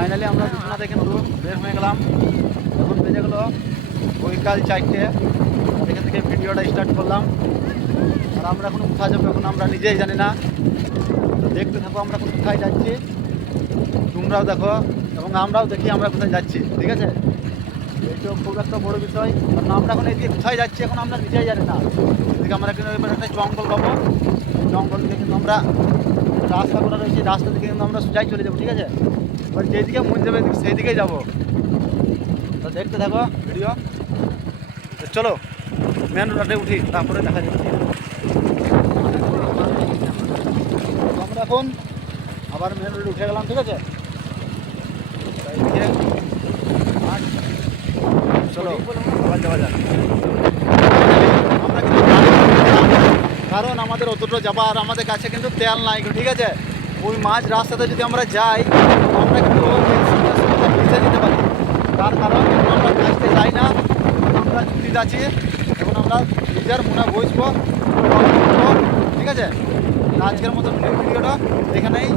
Finally আমরা দুপুরা থেকে বের হয়ে গেলাম। এখন বেজে গেলো বৈকাল 4টে। এখান থেকে ভিডিওটা স্টার্ট করলাম। আর আমরা এখন কোথায় যাবো এখন আমরা নিজেই জানি না। তো দেখতে থাকো আমরা এখন কোথায় যাচ্ছি, তোমরাও দেখো এবং আমরাও দেখি আমরা কোথায় যাচ্ছি। ঠিক আছে, এইটাও খুব একটা বড় বিষয়, কারণ আমরা এখন এদিকে কোথায় যাচ্ছি এখন আমরা নিজেই জানি না। এদিকে আমরা কিন্তু এবার একটা জঙ্গল পাবো, জঙ্গল থেকে কিন্তু আমরা রাস্তা করা রয়েছে, রাস্তা থেকে কিন্তু আমরা সোজাই চলে যাবো। ঠিক আছে, এবার যেদিকে মন যাবে সেই দিকেই যাবো। তো দেখতে থাকো ভিডিও। চলো মেন রোডে উঠি, তারপরে দেখা যাচ্ছে। আমরা এখন আবার মেন রোডে উঠে গেলাম। ঠিক আছে, চলো আবার যাওয়া যাক। আমরা কিন্তু কারণ আমাদের অতটা যাবার আমাদের কাছে কিন্তু তেল নাই। ঠিক আছে, ওই মাঝ রাস্তাতে যদি আমরা যাই আমরা কিন্তু ভিজে দিতে পারি। তার কারণ আমরা কাজতে যাই না, আমরা ছুটিতে আছি। এখন আমরা নিজের মনে বসবো। ঠিক আছে, আজকের মতো ভিডিওটা এখানেই